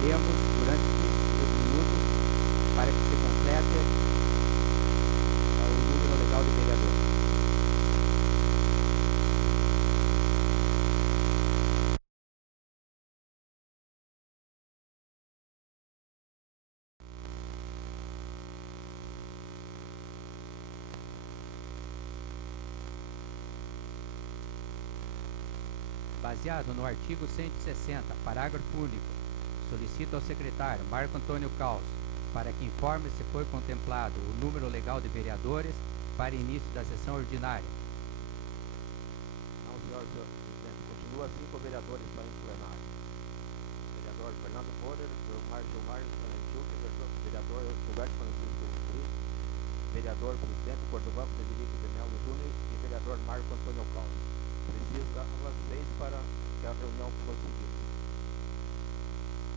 aguardaremos durante 15 minutos para que se complete o número legal de vereadores. Baseado no artigo 160, parágrafo único, solicito ao secretário Marco Antônio Caos para que informe se foi contemplado o número legal de vereadores para início da sessão ordinária. Não, senhor presidente. Continua 5 vereadores para em plenário. Vereador Fernando Borer, Márcio Antiuque, vereador Gilberto Francisco Brito, vereador presidente Cordovão Frederico de Melo Júnior e vereador Marco Antônio Caos. Preciso das 6 para que a reunião prosseguisse.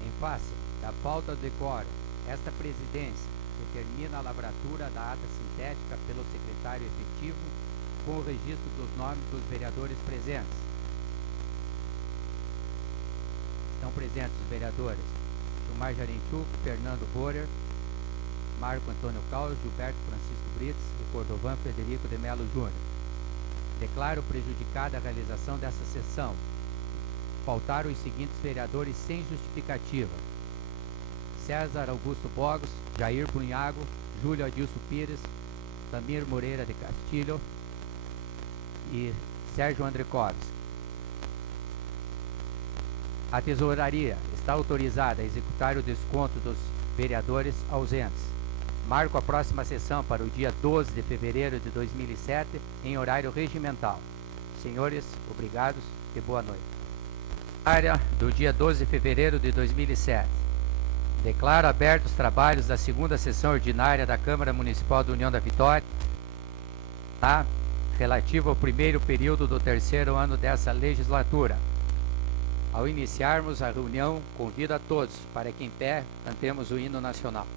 Em face da falta de decoro, esta presidência determina a lavratura da ata sintética pelo secretário efetivo com o registro dos nomes dos vereadores presentes. Estão presentes os vereadores Gilmar Jarenchuk, Fernando Borer, Marco Antônio Caos, Gilberto Francisco Brits e Cordovão Frederico de Melo Júnior. Declaro prejudicada a realização dessa sessão. Faltaram os seguintes vereadores sem justificativa: César Augusto Bogos, Jair Brunhago, Júlio Adilson Pires, Tamir Moreira de Castilho e Sérgio Andrekovski. A tesouraria está autorizada a executar o desconto dos vereadores ausentes. Marco a próxima sessão para o dia 12 de fevereiro de 2007, em horário regimental. Senhores, obrigados e boa noite. Área do dia 12 de fevereiro de 2007. Declaro abertos os trabalhos da segunda sessão ordinária da Câmara Municipal da União da Vitória, relativo ao primeiro período do terceiro ano dessa legislatura. Ao iniciarmos a reunião, convido a todos para que em pé cantemos o hino nacional.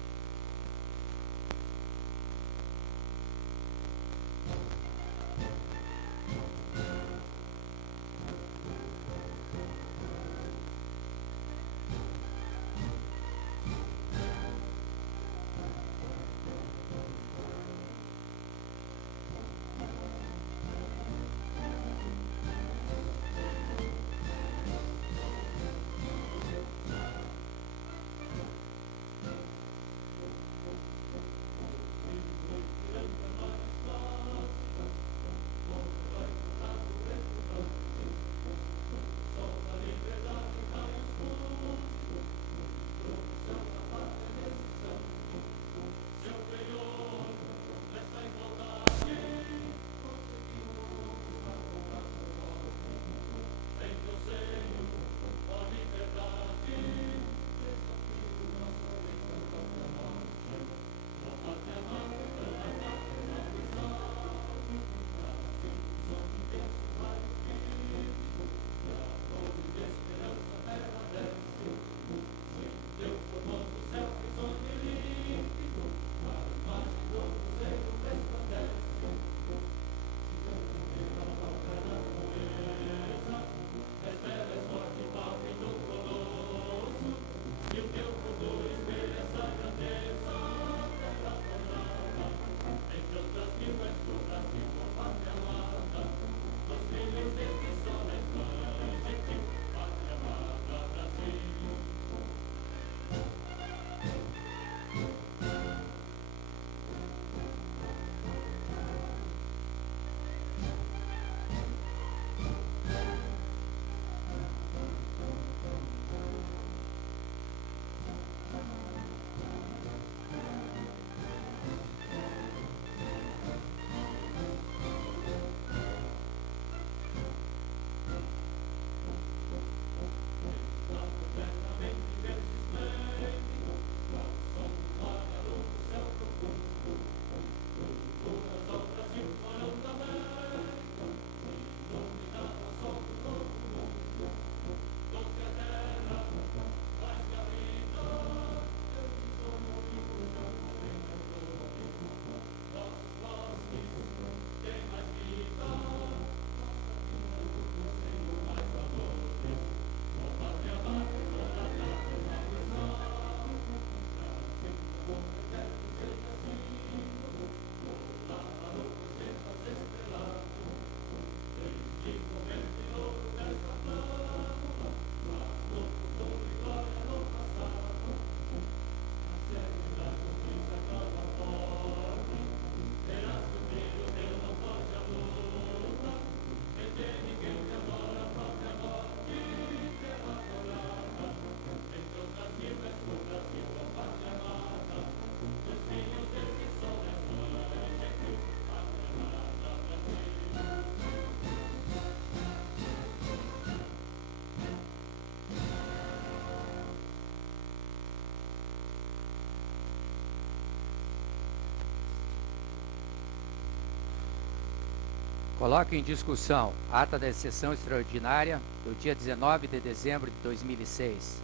Coloco em discussão ata da sessão extraordinária do dia 19 de dezembro de 2006.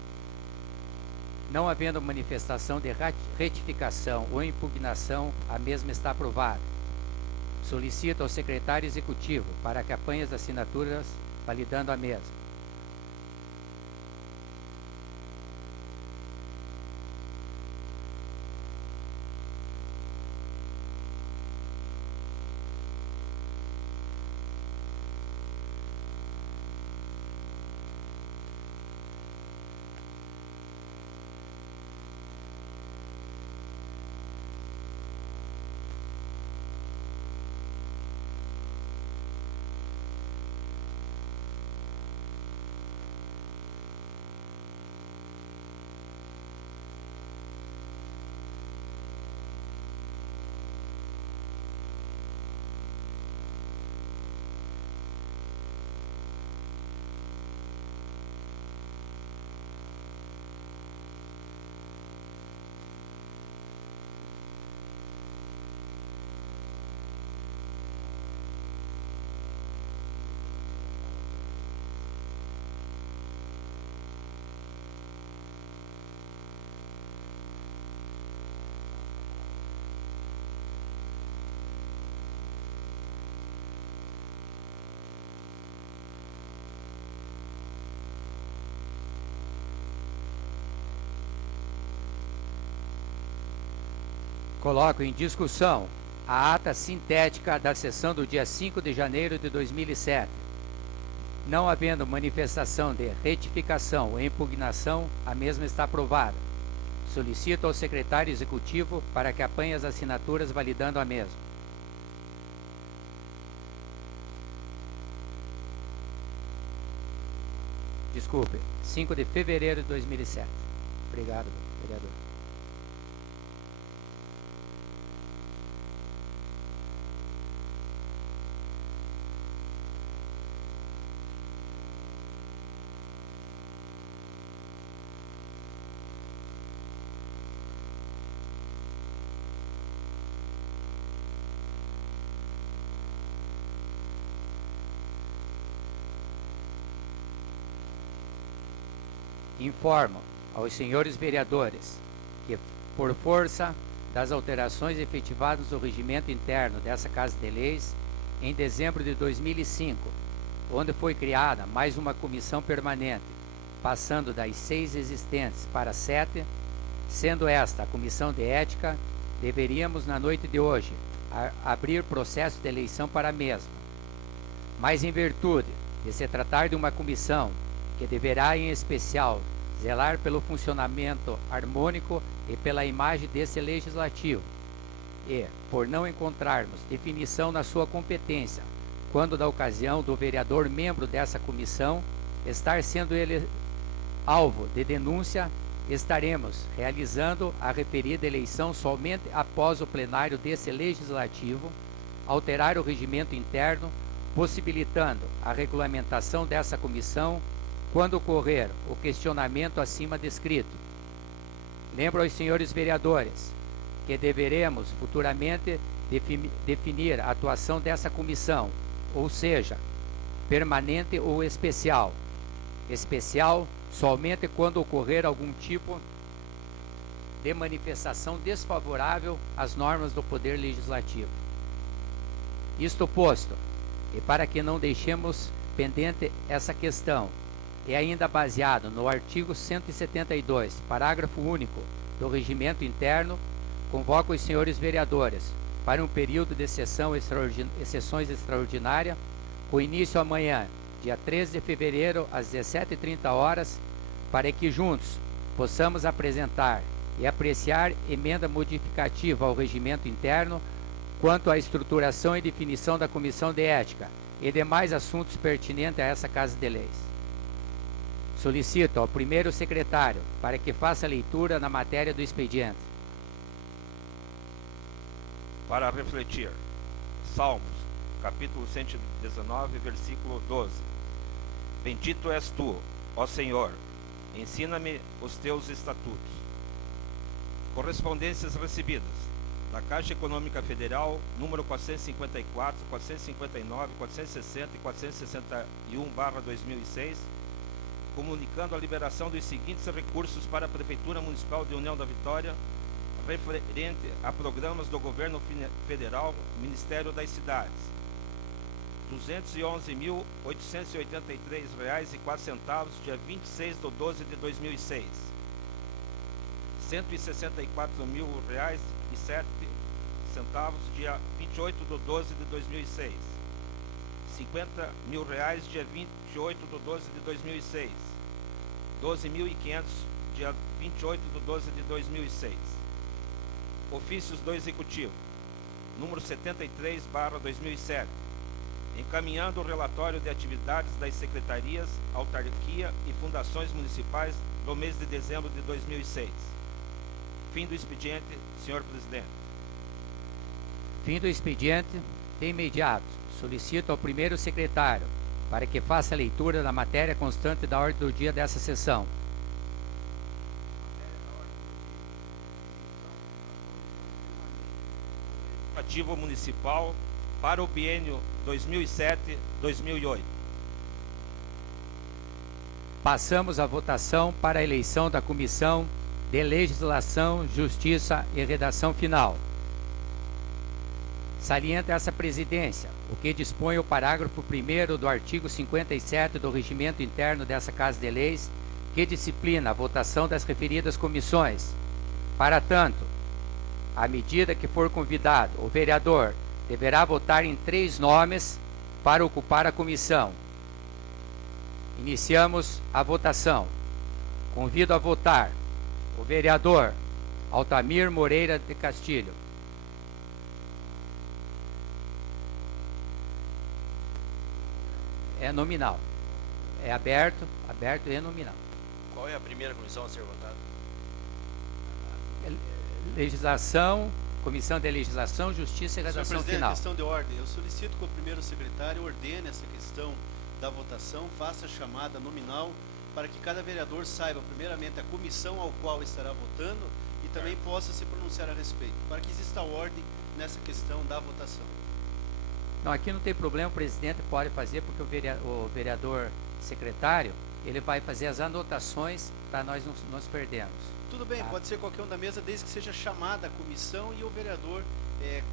Não havendo manifestação de retificação ou impugnação, a mesma está aprovada. Solicito ao secretário executivo para que apanhe as assinaturas validando a mesma. Coloco em discussão a ata sintética da sessão do dia 5 de janeiro de 2007. Não havendo manifestação de retificação ou impugnação, a mesma está aprovada. Solicito ao secretário executivo para que apanhe as assinaturas validando a mesma. Desculpe, 5 de fevereiro de 2007. Obrigado, vereador. Informo aos senhores vereadores que, por força das alterações efetivadas no regimento interno dessa Casa de Leis, em dezembro de 2005, onde foi criada mais uma comissão permanente, passando das 6 existentes para 7, sendo esta a Comissão de Ética, deveríamos, na noite de hoje, abrir processo de eleição para a mesma. Mas, em virtude de se tratar de uma comissão que deverá, em especial, zelar pelo funcionamento harmônico e pela imagem desse legislativo, e, por não encontrarmos definição na sua competência, quando da ocasião do vereador membro dessa comissão estar sendo ele alvo de denúncia, estaremos realizando a referida eleição somente após o plenário desse legislativo alterar o regimento interno, possibilitando a regulamentação dessa comissão quando ocorrer o questionamento acima descrito. Lembro aos senhores vereadores que deveremos futuramente definir a atuação dessa comissão, ou seja, permanente ou especial. Especial somente quando ocorrer algum tipo de manifestação desfavorável às normas do Poder Legislativo. Isto posto, e para que não deixemos pendente essa questão, e ainda baseado no artigo 172, parágrafo único do Regimento Interno, convoco os senhores vereadores para um período de sessões extraordinárias, com início amanhã, dia 13 de fevereiro, às 17h30, para que juntos possamos apresentar e apreciar emenda modificativa ao Regimento Interno quanto à estruturação e definição da Comissão de Ética e demais assuntos pertinentes a essa Casa de Leis. Solicito ao primeiro secretário para que faça a leitura na matéria do expediente. Para refletir, Salmos, capítulo 119, versículo 12. Bendito és tu, ó Senhor, ensina-me os teus estatutos. Correspondências recebidas. da Caixa Econômica Federal, número 454, 459, 460 e 461/2006, comunicando a liberação dos seguintes recursos para a Prefeitura Municipal de União da Vitória, referente a programas do Governo Federal, Ministério das Cidades: R$ 211.883,04, dia 26/12/2006. R$ 164.000,07, dia 28/12/2006. R$ 50.000, dia 28/12/2006. R$ 12.500, dia 28/12/2006. Ofícios do Executivo, número 73/2007, encaminhando o relatório de atividades das secretarias, autarquia e fundações municipais do mês de dezembro de 2006. Fim do expediente, senhor presidente. Fim do expediente. De imediato, solicito ao primeiro secretário para que faça a leitura da matéria constante da ordem do dia dessa sessão. Ativo municipal para o biênio 2007-2008. Passamos à votação para a eleição da Comissão de Legislação, Justiça e Redação Final. Salienta essa presidência, o que dispõe o parágrafo 1º do artigo 57 do Regimento Interno dessa Casa de Leis, que disciplina a votação das referidas comissões. Para tanto, à medida que for convidado, o vereador deverá votar em 3 nomes para ocupar a comissão. Iniciamos a votação. Convido a votar o vereador Altamir Moreira de Castilho. É nominal. É aberto e nominal. Qual é a primeira comissão a ser votada? Legislação, Comissão de Legislação, Justiça e Redação Senhor presidente, Final. questão de ordem. Eu solicito que o primeiro secretário ordene essa questão da votação, faça a chamada nominal, para que cada vereador saiba, primeiramente, a comissão ao qual estará votando e também possa se pronunciar a respeito, para que exista ordem nessa questão da votação. Não, aqui não tem problema, o presidente pode fazer, porque o vereador secretário, ele vai fazer as anotações para nós não nos perdermos. Tudo bem, Tá. pode ser qualquer um da mesa, desde que seja chamada a comissão e o vereador,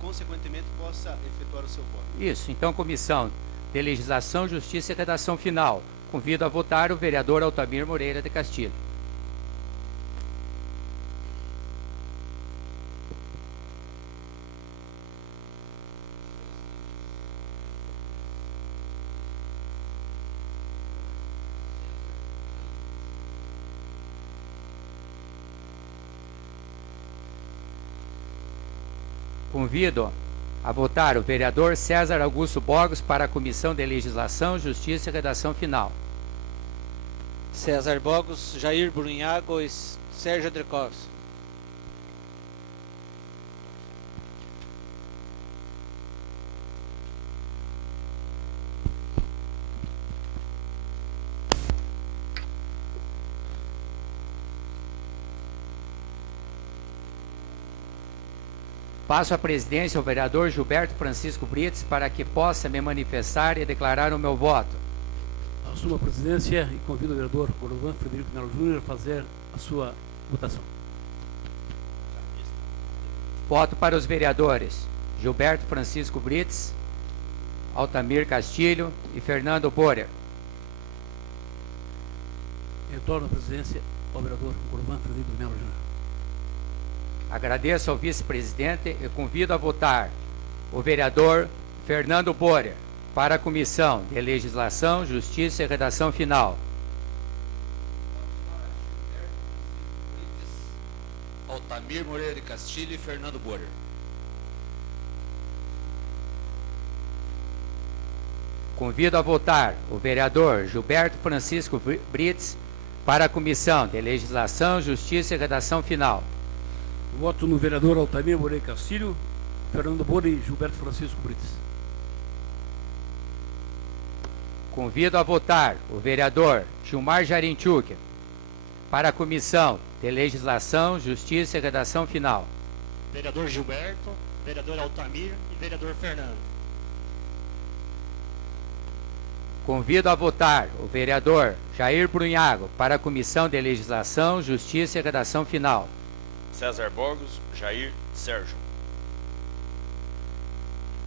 consequentemente, possa efetuar o seu voto. Isso, então Comissão de Legislação, Justiça e Redação Final. Convido a votar o vereador Altamir Moreira de Castilho. Convido a votar o vereador César Augusto Bogos para a Comissão de Legislação, Justiça e Redação Final. César Bogos, Jair Brunhago e Sérgio Dricos. Passo a presidência ao vereador Gilberto Francisco Brites para que possa me manifestar e declarar o meu voto. Assumo a presidência e convido o vereador Cordovan Frederico Melo Júnior a fazer a sua votação. Voto para os vereadores Gilberto Francisco Brites, Altamir Castilho e Fernando Borer. Retorno a presidência ao vereador Cordovan Frederico Melo Júnior. Agradeço ao vice-presidente e convido a votar o vereador Fernando Borer para a Comissão de Legislação, Justiça e Redação Final. Altamir Moreira de Castilho e Fernando Borer. Convido a votar o vereador Gilberto Francisco Brites para a Comissão de Legislação, Justiça e Redação Final. Voto no vereador Altamir Moreira Castilho, Fernando Bora e Gilberto Francisco Brites. Convido a votar o vereador Gilmar Jarinchuk para a Comissão de Legislação, Justiça e Redação Final. vereador Gilberto, vereador Altamir e vereador Fernando. Convido a votar o vereador Jair Brunhago para a Comissão de Legislação, Justiça e Redação Final. César Bogos, Jair, Sérgio.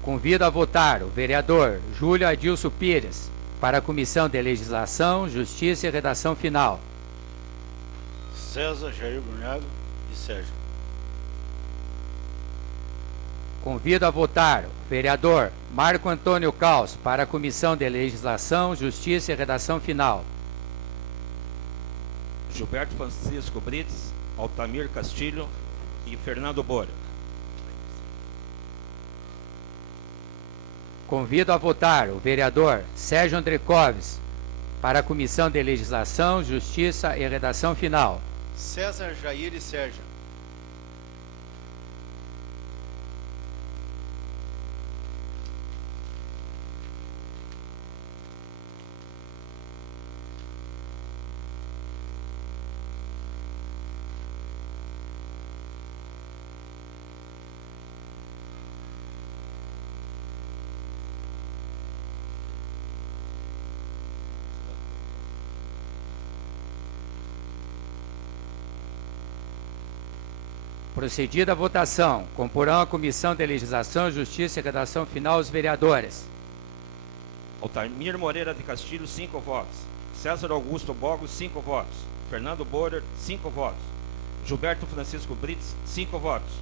Convido a votar o vereador Júlio Adilson Pires para a Comissão de Legislação, Justiça e Redação Final. César, Jair Brunhago e Sérgio. Convido a votar o vereador Marco Antônio Caos para a Comissão de Legislação, Justiça e Redação Final. Gilberto Francisco Brites, Altamir Castilho e Fernando Bora. Convido a votar o vereador Sérgio Andrecoves para a Comissão de Legislação, Justiça e Redação Final. César, Jair e Sérgio. Procedida a votação, comporão a Comissão de Legislação, Justiça e Redação Final os vereadores. Altamir Moreira de Castilho, 5 votos. César Augusto Bogos, 5 votos. Fernando Borer, 5 votos. Gilberto Francisco Brites, 5 votos.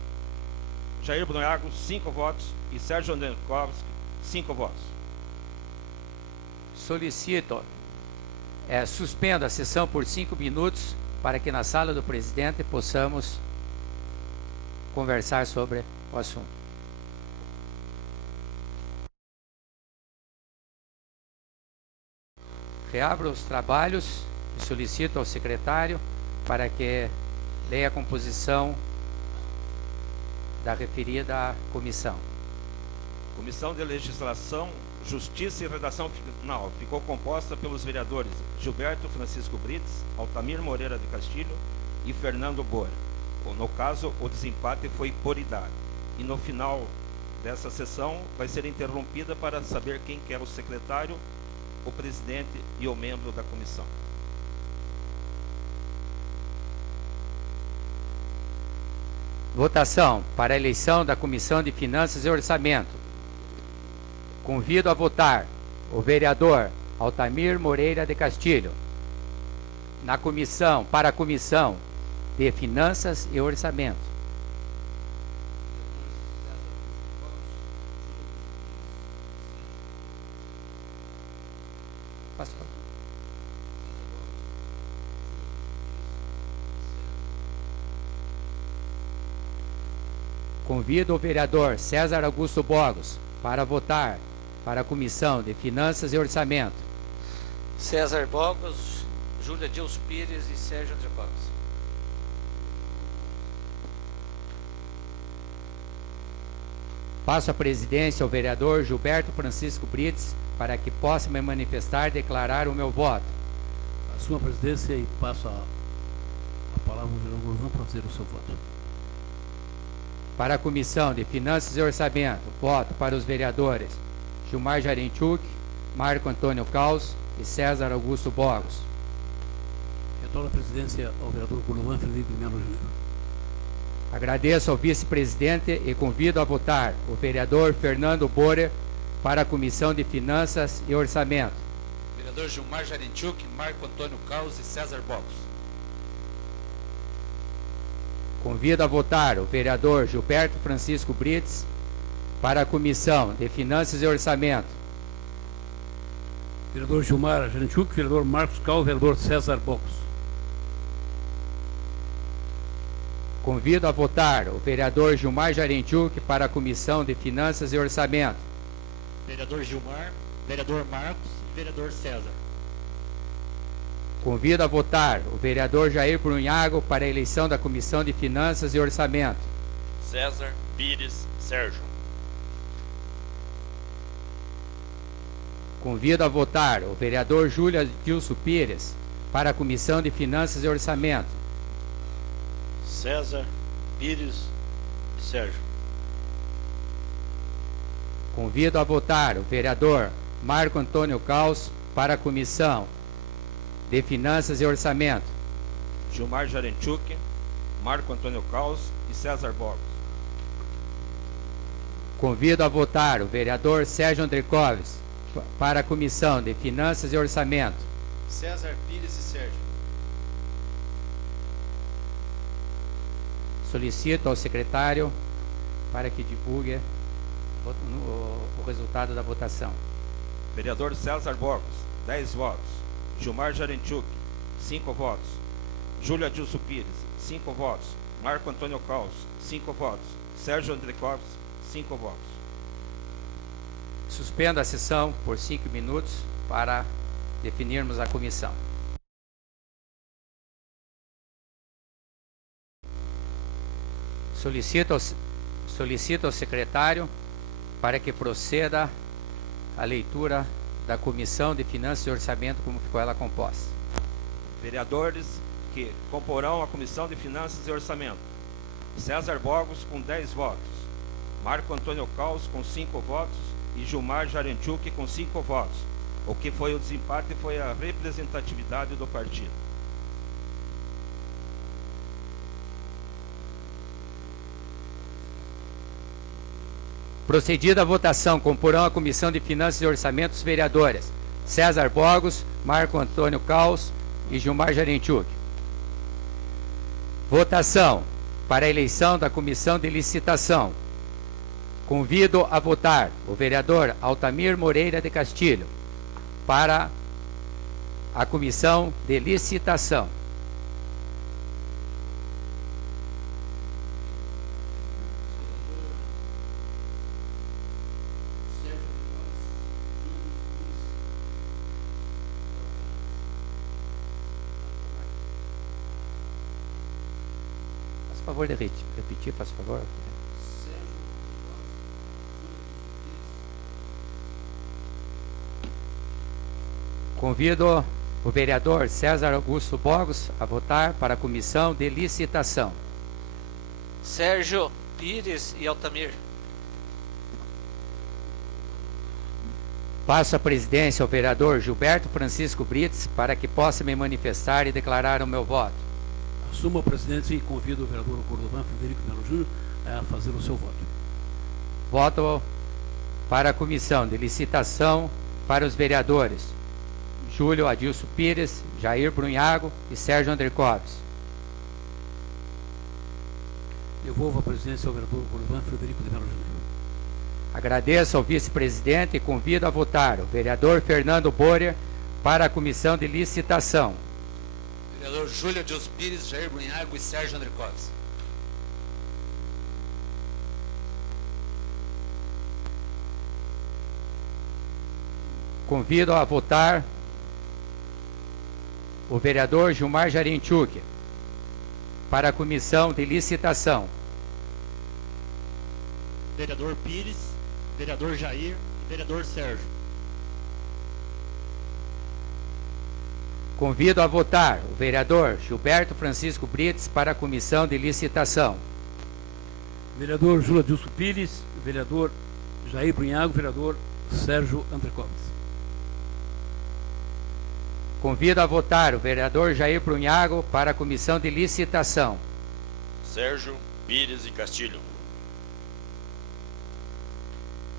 Jair Brunhago, 5 votos. E Sérgio Andrekovski, 5 votos. Solicito, suspendo a sessão por 5 minutos para que na sala do presidente possamos conversar sobre o assunto. Reabro os trabalhos e solicito ao secretário para que leia a composição da referida comissão. Comissão de Legislação, Justiça e Redação Final ficou composta pelos vereadores Gilberto Francisco Brites, Altamir Moreira de Castilho e Fernando Bora. No caso, o desempate foi por idade. E no final dessa sessão vai ser interrompida para saber quem que é o secretário, o presidente e o membro da comissão. Votação para a eleição da Comissão de Finanças e Orçamento. Convido a votar o vereador Altamir Moreira de Castilho para a Comissão de Finanças e Orçamento. Convido o vereador César Augusto Bogos para votar para a Comissão de Finanças e Orçamento. César Bogos, Júlia Adilson Pires e Sérgio Andrecoves. Passo a presidência ao vereador Gilberto Francisco Brites para que possa me manifestar e declarar o meu voto. Assumo a presidência e passo a palavra ao vereador Gordon para fazer o seu voto. Para a Comissão de Finanças e Orçamento, voto para os vereadores Gilmar Jarenchuk, Marco Antônio Caos e César Augusto Bogos. Retorno a presidência ao vereador Gordon Frederico de Melo Júnior. Agradeço ao vice-presidente e convido a votar o vereador Fernando Borer para a Comissão de Finanças e Orçamento. Vereador Gilmar Jarenchuk, Marco Antônio Caos e César Bogos. Convido a votar o vereador Gilberto Francisco Brites para a Comissão de Finanças e Orçamento. Vereador Gilmar Jarenchuk, vereador Marcos Cal, vereador César Bogos. Convido a votar o vereador Gilmar Jarenchuk para a Comissão de Finanças e Orçamento. Vereador Gilmar, vereador Marcos e vereador César. Convido a votar o vereador Jair Brunhago para a eleição da Comissão de Finanças e Orçamento. César, Pires, Sérgio. Convido a votar o vereador Júlio Adilson Pires para a Comissão de Finanças e Orçamento. César, Pires, Sérgio. Convido a votar o vereador Marco Antônio Caos para a Comissão de Finanças e Orçamento. Gilmar Jarenchuk, Marco Antônio Caos e César Bogos. Convido a votar o vereador Sérgio Andricoves para a Comissão de Finanças e Orçamento. César Pires e Sérgio. Solicito ao secretário para que divulgue o resultado da votação. Vereador César Bogos, 10 votos. Gilmar Jarenchuk, 5 votos. Júlia Adilson Pires, 5 votos. Marco Antônio Caos, 5 votos. Sérgio Andricoves, 5 votos. Suspendo a sessão por 5 minutos para definirmos a comissão. Solicito ao secretário para que proceda a leitura da Comissão de Finanças e Orçamento, como ficou ela composta. Vereadores que comporão a Comissão de Finanças e Orçamento. César Bogos com 10 votos. Marco Antônio Caos com 5 votos e Gilmar Jarenchuk com 5 votos. O que foi o desempate foi a representatividade do partido. Procedida a votação, comporão a Comissão de Finanças e Orçamento os vereadores César Bogos, Marco Antônio Caos e Gilmar Jarenchuk. Votação para a eleição da Comissão de Licitação. Convido a votar o vereador Altamir Moreira de Castilho para a Comissão de Licitação. Faz favor de repetir, faz favor. Convido o vereador César Augusto Bogos a votar para a Comissão de Licitação. Sérgio Pires e Altamir. Passo a presidência ao vereador Gilberto Francisco Brites para que possa me manifestar e declarar o meu voto. Assumo a presidência e convido o vereador Cordovan Frederico Melo Júnior a fazer o seu voto. Voto para a Comissão de Licitação para os vereadores Júlio Adilson Pires, Jair Brunhago e Sérgio Andricoves. Devolvo a presidência ao vereador Cordovan Frederico de Melo Júnior. Agradeço ao vice-presidente e convido a votar o vereador Fernando Borer para a Comissão de Licitação. Vereador Júlio Adilson Pires, Jair Brunhago e Sérgio Andricoves. Convido a votar o vereador Gilmar Jarenchuk para a Comissão de Licitação. Vereador Pires, vereador Jair e vereador Sérgio. Convido a votar o vereador Gilberto Francisco Brites para a Comissão de Licitação. Vereador Júlio Adilson Pires, vereador Jair Brunhago, vereador Sérgio Andricoves. Convido a votar o vereador Jair Brunhago para a Comissão de Licitação. Sérgio Pires e Castilho.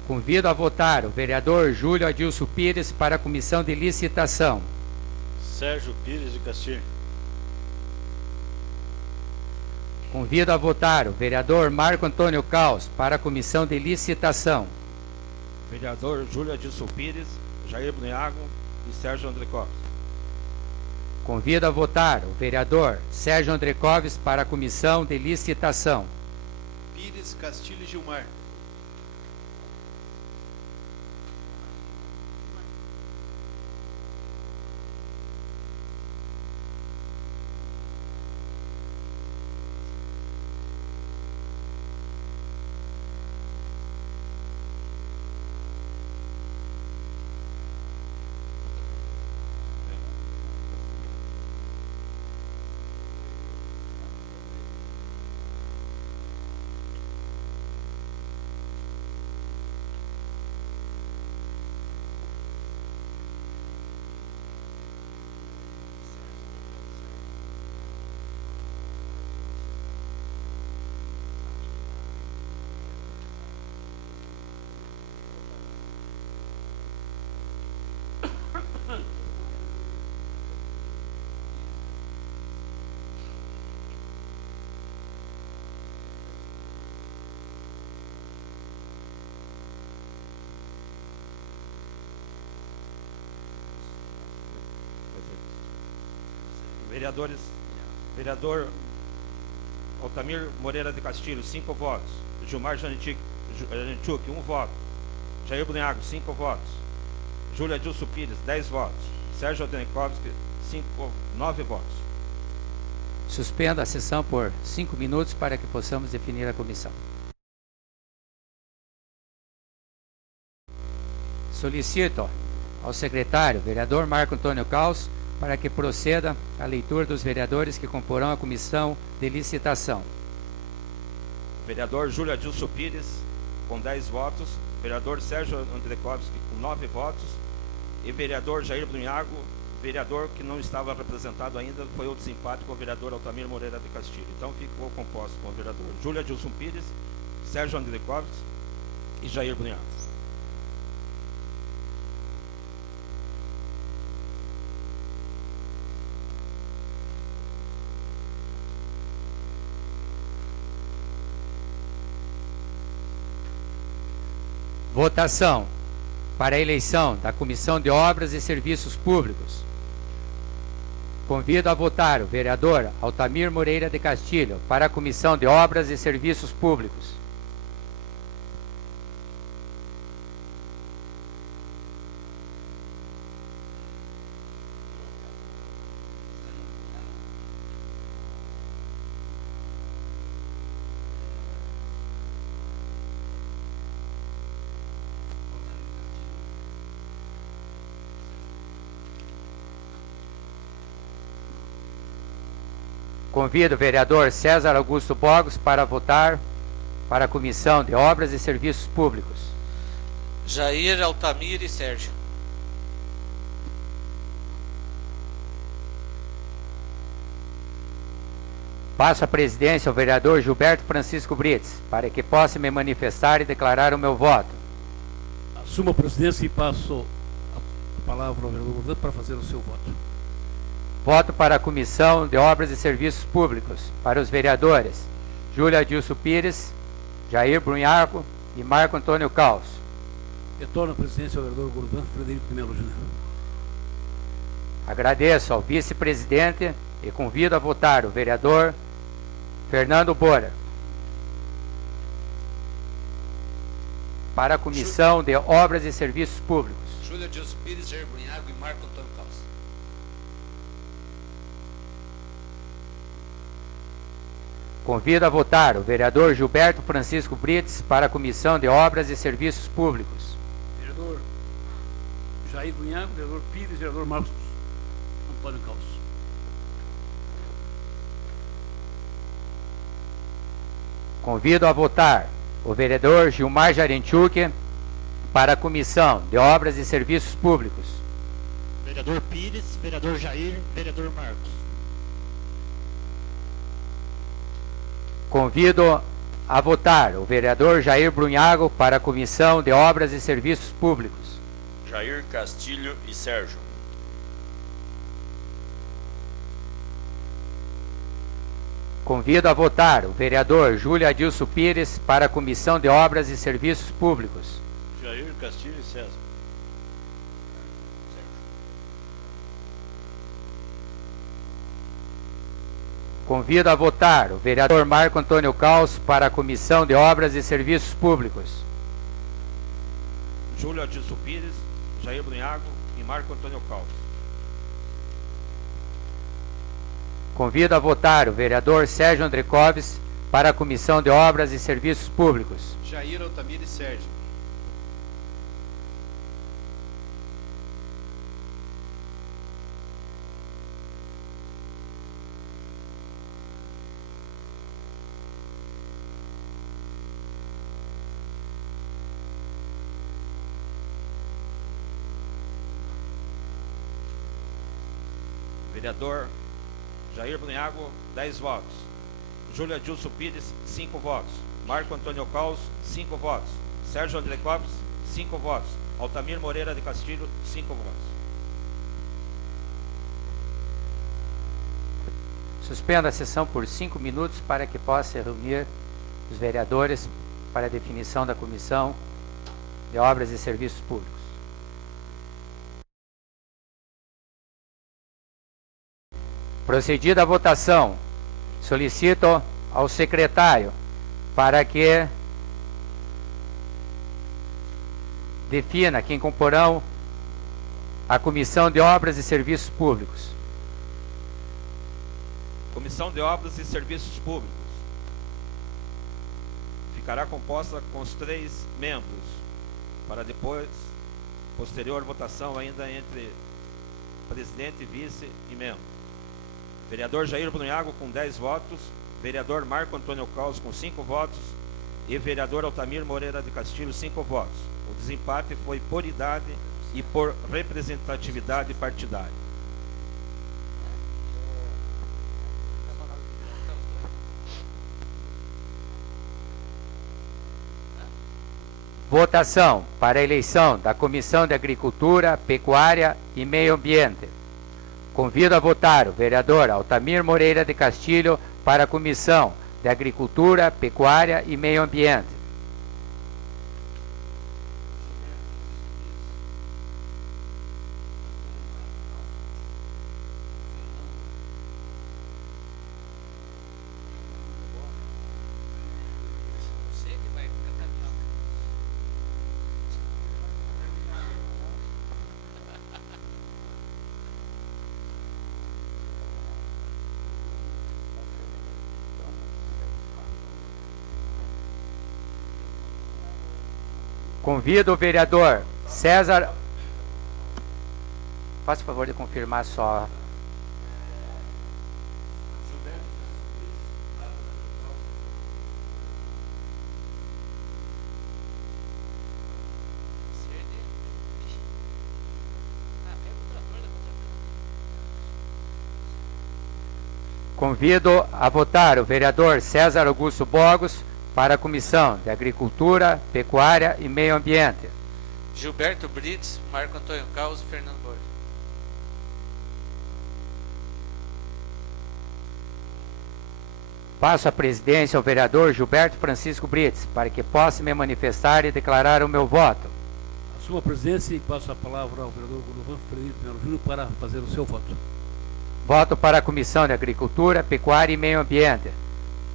Convido a votar o vereador Júlio Adilson Pires para a Comissão de Licitação. Sérgio Pires e Castilho. Convido a votar o vereador Marco Antônio Caos para a Comissão de Licitação. Vereador Júlia Adilson Pires, Jair Brunhago e Sérgio Andricoves. Convido a votar o vereador Sérgio Andricoves para a Comissão de Licitação. Pires, Castilho e Gilmar. Vereador Altamir Moreira de Castilho, 5 votos. Gilmar Janitchuk, 1 voto. Jair Brunhago, 5 votos. Júlia Dilso Pires, 10 votos. Sérgio Odenekovski, 9 votos. Suspendo a sessão por 5 minutos para que possamos definir a comissão. Solicito ao secretário, vereador Marco Antônio Caos, para que proceda a leitura dos vereadores que comporão a comissão de licitação. Vereador Júlia Dilso Pires, com 10 votos. Vereador Sérgio Odenekovski, com 9 votos. E vereador Jair Brunhago, vereador que não estava representado ainda, foi o desempate com o vereador Altamir Moreira de Castilho. Então ficou composto com o vereador Júlia Dilson Pires, Sérgio Odenekovski e Jair Brunhago. Votação para a eleição da Comissão de Obras e Serviços Públicos. Convido a votar o vereador Altamir Moreira de Castilho para a Comissão de Obras e Serviços Públicos. Convido o vereador César Augusto Bogos para votar para a Comissão de Obras e Serviços Públicos. Jair, Altamir e Sérgio. Passo a presidência ao vereador Gilberto Francisco Brits, para que possa me manifestar e declarar o meu voto. Assumo a presidência e passo a palavra ao vereador Gordão para fazer o seu voto. Voto para a Comissão de Obras e Serviços Públicos, para os vereadores Júlia Dilso Pires, Jair Brunhago e Marco Antônio Caos. Retorno a presidência ao vereador Gordão Frederico de Melo Júnior. Agradeço ao vice-presidente e convido a votar o vereador Fernando Bora para a Comissão de Obras e Serviços Públicos. Júlia Dilso Pires, Jair Brunhago e Marco Antônio Caos. Convido a votar o vereador Gilberto Francisco Brits para a Comissão de Obras e Serviços Públicos. Vereador Jair Brunhago, vereador Pires, vereador Marcos Antônio Caos. Convido a votar o vereador Gilmar Janitchuk para a Comissão de Obras e Serviços Públicos. Vereador Pires, vereador Jair, vereador Marcos. Convido a votar o vereador Jair Brunhago para a Comissão de Obras e Serviços Públicos. Jair, Castilho e Sérgio. Convido a votar o vereador Júlia Adilson Pires para a Comissão de Obras e Serviços Públicos. Jair, Castilho e César. Convido a votar o vereador Marco Antônio Caos para a Comissão de Obras e Serviços Públicos. Júlia Dilso Pires, Jair Brunhago e Marco Antônio Caos. Convido a votar o vereador Sérgio Andrecoves para a Comissão de Obras e Serviços Públicos. Jair, Altamir e Sérgio. Vereador Jair Brunhago, 10 votos. Júlia Dilso Pires, 5 votos. Marco Antônio Caos, 5 votos. Sérgio André Clóvis, 5 votos. Altamir Moreira de Castilho, 5 votos. Suspendo a sessão por 5 minutos para que possa reunir os vereadores para a definição da Comissão de Obras e Serviços Públicos. Procedida a votação, solicito ao secretário para que defina quem comporão a Comissão de Obras e Serviços Públicos. Comissão de Obras e Serviços Públicos ficará composta com os 3 membros, para depois, posterior votação ainda entre presidente, vice e membro. Vereador Jair Brunhago com 10 votos, vereador Marco Antônio Caos com 5 votos e vereador Altamir Moreira de Castilho 5 votos. O desempate foi por idade e por representatividade partidária. Votação para a eleição da Comissão de Agricultura, Pecuária e Meio Ambiente. Convido a votar o vereador Altamir Moreira de Castilho para a Comissão de Agricultura, Pecuária e Meio Ambiente. Convido o vereador César. Faça o favor de confirmar só. Convido a votar o vereador César Augusto Bogos para a Comissão de Agricultura, Pecuária e Meio Ambiente. Gilberto Brits, Marco Antônio Caos e Fernando Borges. Passo a presidência ao vereador Gilberto Francisco Brits, para que possa me manifestar e declarar o meu voto. Assumo a presidência e passo a palavra ao vereador Golovan Frederico Melo Júnior para fazer o seu voto. Voto para a Comissão de Agricultura, Pecuária e Meio Ambiente.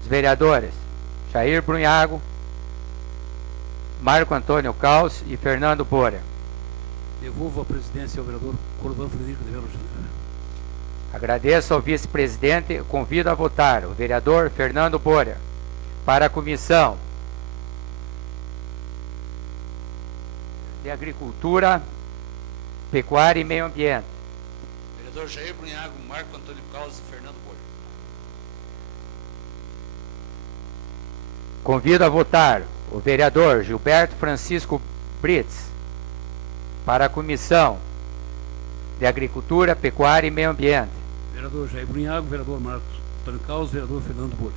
Os vereadores Jair Brunhago, Marco Antônio Caos e Fernando Borer. Devolvo a presidência ao vereador Golovan Frederico de Melo Júnior. Agradeço ao vice-presidente e convido a votar o vereador Fernando Borer para a Comissão de Agricultura, Pecuária e Meio Ambiente. Vereador Jair Brunhago, Marco Antônio Caos e Fernando Borer. Convido a votar o vereador Gilberto Francisco Brits para a Comissão de Agricultura, Pecuária e Meio Ambiente. Vereador Jair Brunhago, vereador Marcos Antônio Caos, vereador Fernando Borer.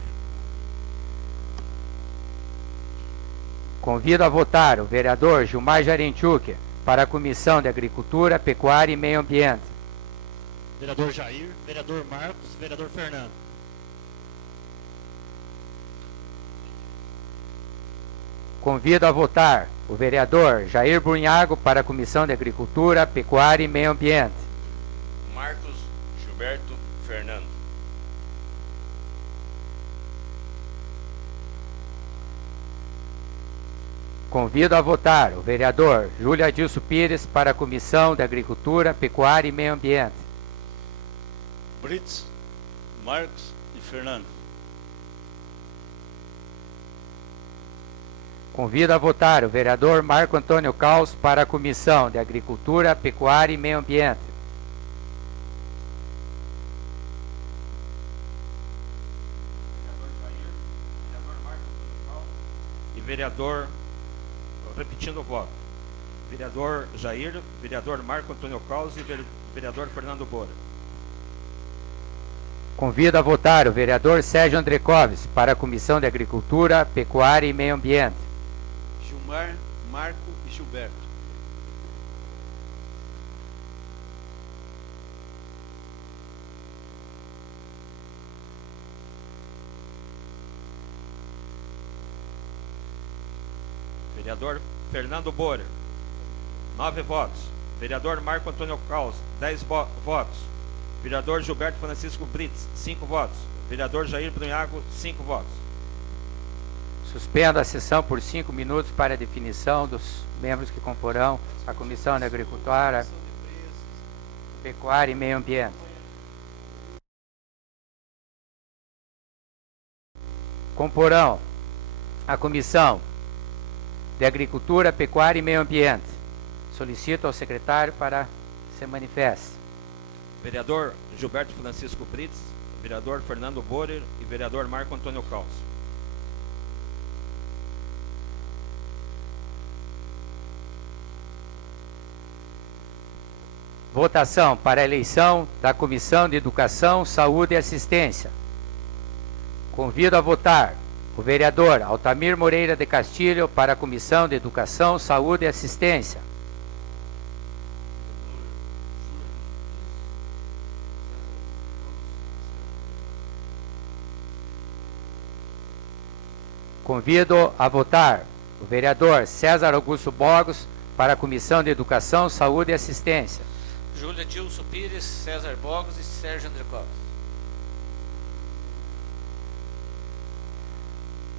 Convido a votar o vereador Gilmar Jarenchuk para a Comissão de Agricultura, Pecuária e Meio Ambiente. Vereador Jair, vereador Marcos, vereador Fernando. Convido a votar o vereador Jair Brunhago para a Comissão de Agricultura, Pecuária e Meio Ambiente. Marcos, Gilberto, Fernando. Convido a votar o vereador Júlio Adilson Pires para a Comissão de Agricultura, Pecuária e Meio Ambiente. Brits, Marcos e Fernando. Convido a votar o vereador Marco Antônio Caos para a Comissão de Agricultura, Pecuária e Meio Ambiente. E vereador, repetindo o voto, vereador Jair, vereador Marco Antônio Caos e vereador Fernando Borer. Convido a votar o vereador Sérgio Andrecoves para a Comissão de Agricultura, Pecuária e Meio Ambiente. Gilmar, Marco e Gilberto. Vereador Fernando Borer, 9 votos. Vereador Marco Antônio Caos, 10 votos. Vereador Gilberto Francisco Brits, 5 votos. Vereador Jair Brunhago, 5 votos. Suspendo a sessão por 5 minutos para a definição dos membros que comporão a Comissão de Agricultura, Pecuária e Meio Ambiente. Comporão a Comissão de Agricultura, Pecuária e Meio Ambiente. Solicito ao secretário para que se manifeste. Vereador Gilberto Francisco Brits, vereador Fernando Borer e vereador Marco Antônio Caos. Votação para a eleição da Comissão de Educação, Saúde e Assistência. Convido a votar o vereador Altamir Moreira de Castilho para a Comissão de Educação, Saúde e Assistência. Convido a votar o vereador César Augusto Bogos para a Comissão de Educação, Saúde e Assistência. Júlia Dilso Pires, César Bogos e Sérgio André Covas.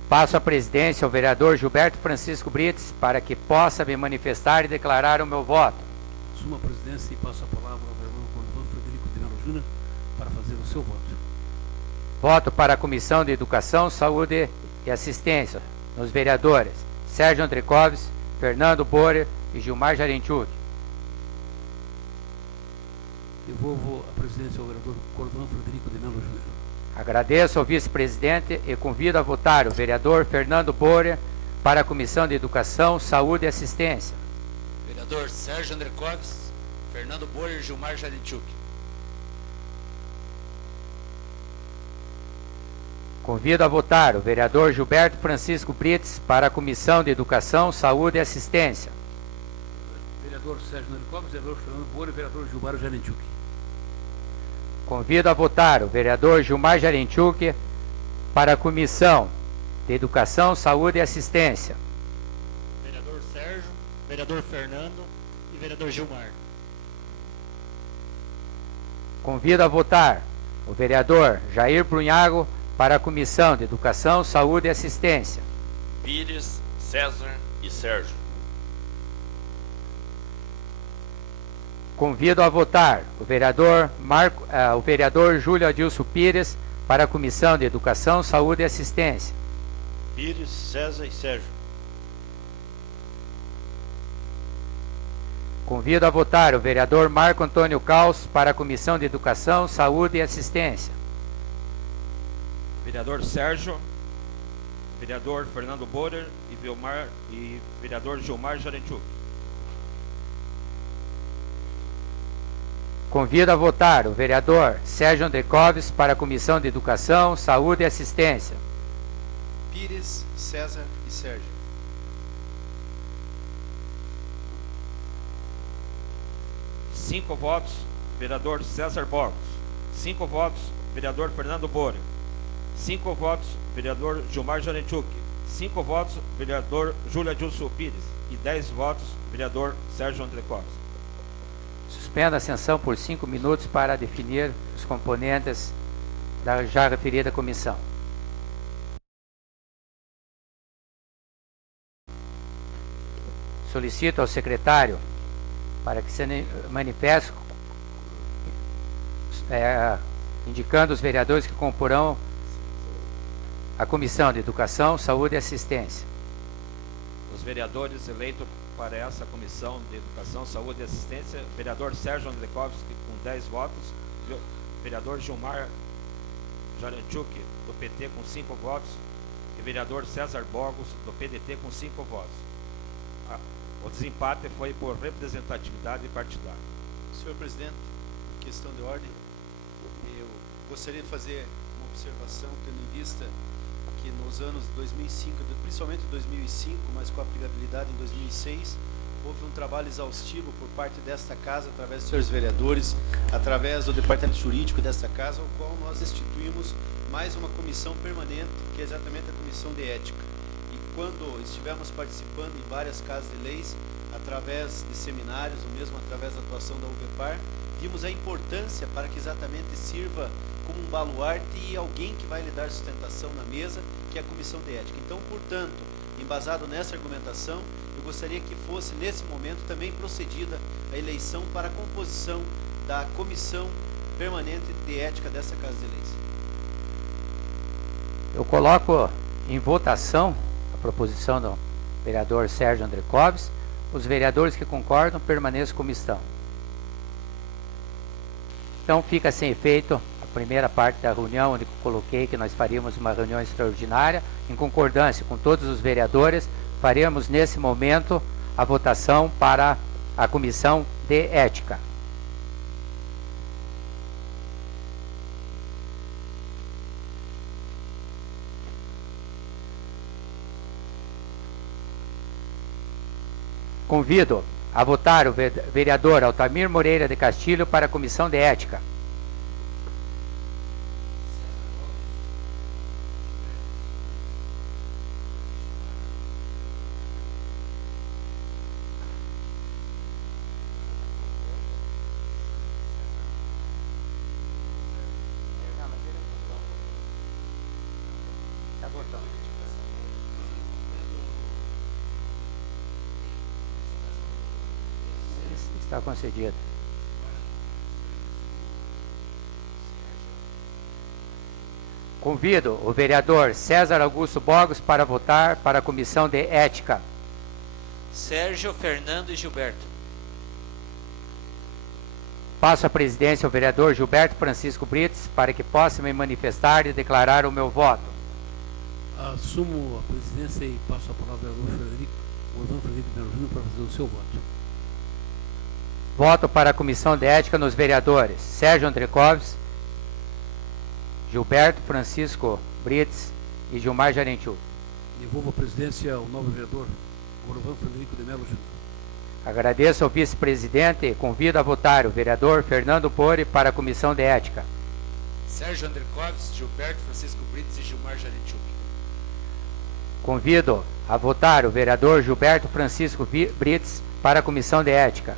Passo a presidência ao vereador Gilberto Francisco Brits para que possa me manifestar e declarar o meu voto. Assumo a presidência e passo a palavra ao vereador Cordovão Frederico de Melo Júnior para fazer o seu voto. Voto para a Comissão de Educação, Saúde e Assistência nos vereadores Sérgio André Covas, Fernando Borer e Gilmar Jarentiuk. Devolvo a presidência ao vereador Cordovão Frederico de Melo Júnior. Agradeço ao vice-presidente e convido a votar o vereador Fernando Borer para a Comissão de Educação, Saúde e Assistência. Vereador Sérgio André Covas, Fernando Borer e Gilmar Jarentiuk. Convido a votar o vereador Gilberto Francisco Brits para a Comissão de Educação, Saúde e Assistência. Vereador Sérgio André Covas, vereador Fernando Borer e vereador Gilmar Jarentiuk. Convido a votar o vereador Gilmar Jarentiuk para a Comissão de Educação, Saúde e Assistência. Vereador Sérgio, vereador Fernando e vereador Gilmar. Convido a votar o vereador Jair Brunhago para a Comissão de Educação, Saúde e Assistência. Pires, César e Sérgio. Convido a votar o vereador Júlio Adilson Pires para a Comissão de Educação, Saúde e Assistência. Pires, César e Sérgio. Convido a votar o vereador Marco Antônio Caos para a Comissão de Educação, Saúde e Assistência. Vereador Sérgio, vereador Fernando Borer e vereador Gilmar Jarentiuk. Convido a votar o vereador Sérgio André Covas para a Comissão de Educação, Saúde e Assistência. Pires, César e Sérgio. Cinco votos, vereador César Bogos. 5 votos, vereador Fernando Borer. 5 votos, vereador Gilmar Jarentiuk. 5 votos, vereador Júlia Dilso Pires. E 10 votos, vereador Sérgio André Covas. Suspendo a sessão por 5 minutos para definir os componentes da já referida comissão. Solicito ao secretário para que se manifeste indicando os vereadores que comporão a Comissão de Educação, Saúde e Assistência. Os vereadores eleitos para essa Comissão de Educação, Saúde e Assistência, vereador Sérgio Andrekovski com 10 votos, vereador Gilmar Jarentiuk do PT com 5 votos e vereador César Bogos do PDT com 5 votos. O desempate foi por representatividade partidária. Senhor presidente, em questão de ordem, eu gostaria de fazer uma observação, tendo em vista que nos anos 2005, principalmente 2005, mas com aplicabilidade em 2006, houve um trabalho exaustivo por parte desta casa, através dos senhores vereadores, através do departamento jurídico desta casa, ao qual nós instituímos mais uma comissão permanente, que é exatamente a comissão de ética. E quando estivemos participando em várias casas de leis, através de seminários, ou mesmo através da atuação da UVEPAR, vimos a importância para que exatamente sirva como um baluarte e alguém que vai lhe dar sustentação na mesa, que é a Comissão de Ética. Então, portanto, embasado nessa argumentação, eu gostaria que fosse, nesse momento, também procedida a eleição para a composição da Comissão Permanente de Ética dessa Casa de Leis. Eu coloco em votação a proposição do vereador Sérgio André Covas. Os vereadores que concordam permaneçam como estão. Então fica sem efeito a primeira parte da reunião, onde eu coloquei que nós faríamos uma reunião extraordinária. Em concordância com todos os vereadores, faremos nesse momento a votação para a Comissão de Ética. Convido a votar o vereador Altamir Moreira de Castilho para a Comissão de Ética. Está concedido. Convido o vereador César Augusto Bogos para votar para a Comissão de Ética. Sérgio, Fernando e Gilberto. Passo a presidência ao vereador Gilberto Francisco Brites para que possa me manifestar e declarar o meu voto. Assumo a presidência e passo a palavra ao vereador Orvan Frederico Melo Júnior para fazer o seu voto. Voto para a Comissão de Ética nos vereadores Sérgio André Covas, Gilberto Francisco Brites e Gilmar Jarentiu. Devolvo a presidência ao novo vereador Orvan Frederico de Melo Júnior. Agradeço ao vice-presidente e convido a votar o vereador Fernando Pori para a Comissão de Ética. Sérgio André Covas, Gilberto Francisco Brites e Gilmar Jarentiu. Convido a votar o vereador Gilberto Francisco Brites para a Comissão de Ética.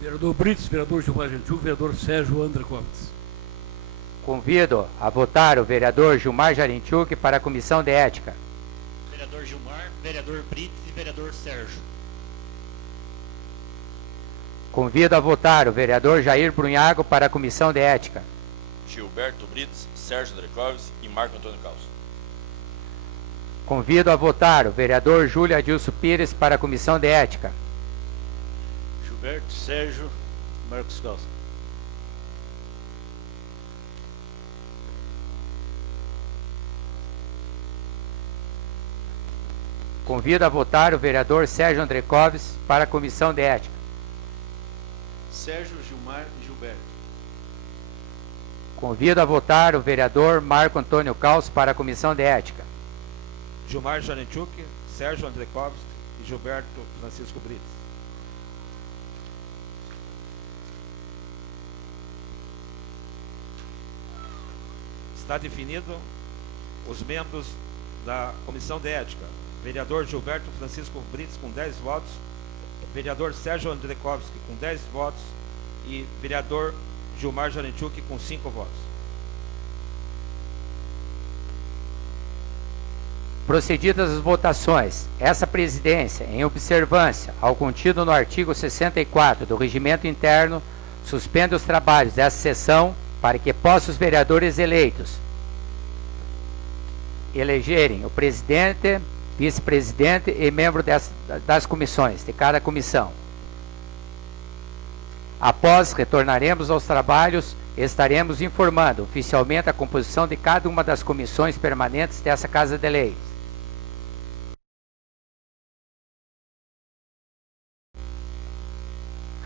Vereador Brites, vereador Gilmar Jarentiu, vereador Sérgio André Covas. Convido a votar o vereador Gilmar Jarentiu para a Comissão de Ética. Vereador Gilmar, vereador Brites e vereador Sérgio. Convido a votar o vereador Jair Brunhago para a Comissão de Ética. Gilberto Brites, Sérgio André Covas e Marco Antônio Caos. Convido a votar o vereador Júlio Adilson Pires para a Comissão de Ética. Gilberto, Sérgio, Marcos Caos. Convido a votar o vereador Sérgio André Covas para a Comissão de Ética. Sérgio, Gilmar e Gilberto. Convido a votar o vereador Marco Antônio Caos para a Comissão de Ética. Gilmar Jarenchuk, Sérgio André Covas e Gilberto Francisco Brites. Está definido os membros da Comissão de Ética. Vereador Gilberto Francisco Brites com 10 votos, vereador Sérgio Andrekovski com 10 votos e vereador Gilmar Jarenchuk com 5 votos. Procedidas as votações, essa presidência, em observância ao contido no artigo 64 do Regimento Interno, suspende os trabalhos dessa sessão para que possam os vereadores eleitos elegerem o presidente, vice-presidente e membro das comissões, de cada comissão. Após, retornaremos aos trabalhos e estaremos informando oficialmente a composição de cada uma das comissões permanentes dessa Casa de Leis.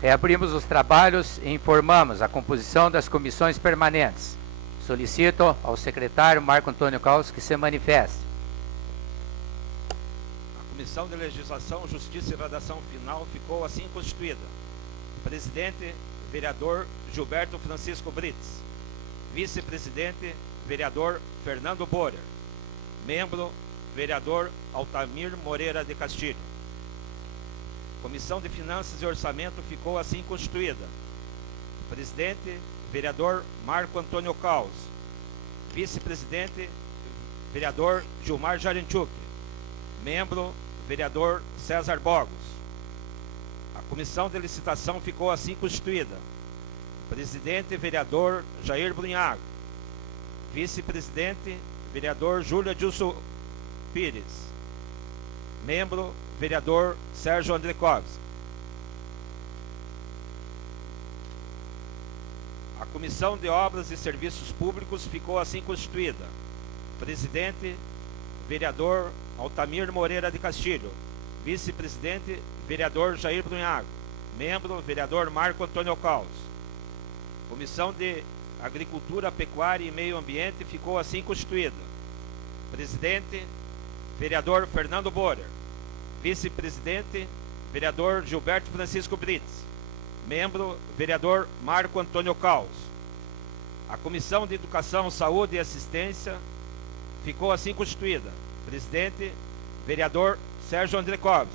Reabrimos os trabalhos e informamos a composição das comissões permanentes. Solicito ao secretário Marco Antônio Caos que se manifeste. A Comissão de Legislação, Justiça e Redação Final ficou assim constituída. Presidente, vereador Gilberto Francisco Brites. Vice-presidente, vereador Fernando Borer. Membro, vereador Altamir Moreira de Castilho. Comissão de Finanças e Orçamento ficou assim constituída. Presidente, vereador Marco Antônio Caos. Vice-presidente, vereador Gilmar Jarenchuk. Membro, vereador César Bogos. A comissão de licitação ficou assim constituída. Presidente, vereador Jair Brunhago. Vice-presidente, vereador Júlia Dilson Pires. Membro, vereador Sérgio Andrekovski. A Comissão de Obras e Serviços Públicos ficou assim constituída. Presidente, vereador Altamir Moreira de Castilho. Vice-presidente, vereador Jair Brunhago. Membro, vereador Marco Antônio Caos. Comissão de Agricultura, Pecuária e Meio Ambiente ficou assim constituída. Presidente, vereador Fernando Borer. Vice-presidente, vereador Gilberto Francisco Brits. Membro, vereador Marco Antônio Caos. A Comissão de Educação, Saúde e Assistência ficou assim constituída. Presidente, vereador Sérgio Andrekovski.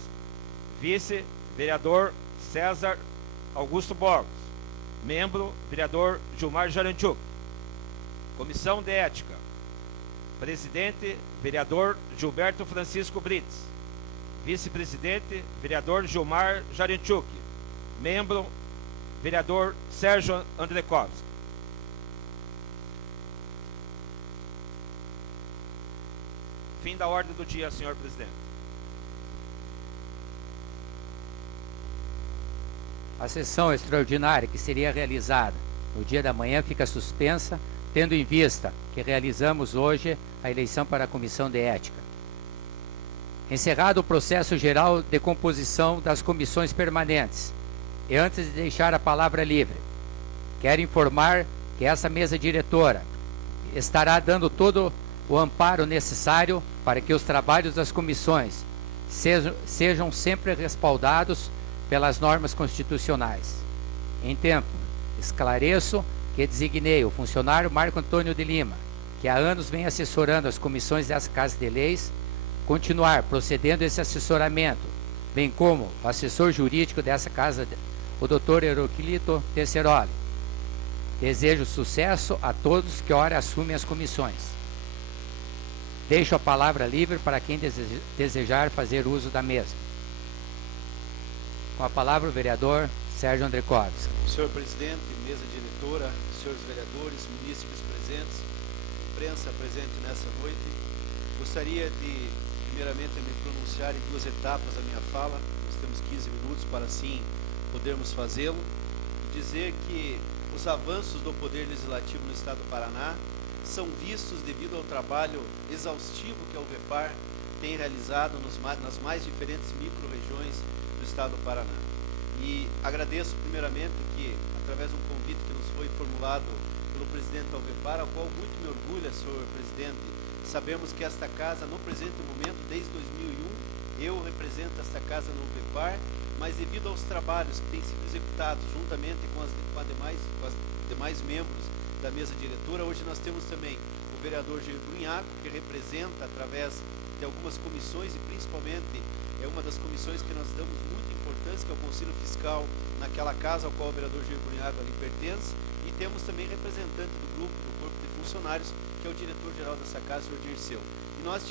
Vice, vereador César Augusto Bogos. Membro, vereador Gilmar Jarenchuk. Comissão de Ética. Presidente, vereador Gilberto Francisco Brits. Vice-presidente, vereador Gilmar Jarenchuk. Membro, vereador Sérgio Andrekovski. Fim da ordem do dia, senhor presidente. A sessão extraordinária que seria realizada no dia da manhã fica suspensa, tendo em vista que realizamos hoje a eleição para a Comissão de Ética. Encerrado o processo geral de composição das comissões permanentes, e antes de deixar a palavra livre, quero informar que essa mesa diretora estará dando todo o amparo necessário para que os trabalhos das comissões sejam sempre respaldados pelas normas constitucionais. Em tempo, esclareço que designei o funcionário Marco Antônio de Lima, que há anos vem assessorando as comissões dessa Casa de Leis, continuar procedendo esse assessoramento, bem como o assessor jurídico dessa Casa, o Dr. Heroclito Tesseroli. Desejo sucesso a todos que ora assumem as comissões. Deixo a palavra livre para quem desejar fazer uso da mesma. Com a palavra o vereador Sérgio Andrekovski. Senhor presidente, mesa diretora, senhores vereadores, munícipes presentes, imprensa presente nessa noite, gostaria de, primeiramente, me pronunciar em duas etapas a minha fala. Nós temos 15 minutos para assim podermos fazê-lo. Dizer que os avanços do Poder Legislativo no Estado do Paraná são vistos devido ao trabalho exaustivo que a UVEPAR tem realizado nas mais diferentes micro-regiões do Estado do Paraná. E agradeço primeiramente que, através de um convite que nos foi formulado pelo presidente da UVEPAR, ao qual muito me orgulha, senhor presidente, sabemos que esta casa, no presente momento, desde 2001, eu represento esta casa no UVEPAR, mas devido aos trabalhos que têm sido executados juntamente com os demais membros da mesa diretora, hoje nós temos também o vereador Jair Brunhago, que representa através de algumas comissões e principalmente é uma das comissões que nós damos muita importância, que é o Conselho Fiscal, naquela casa ao qual o vereador Jair Brunhago ali pertence, e temos também representante do grupo, do corpo de funcionários, que é o diretor-geral dessa casa, o senhor Dirceu. E nós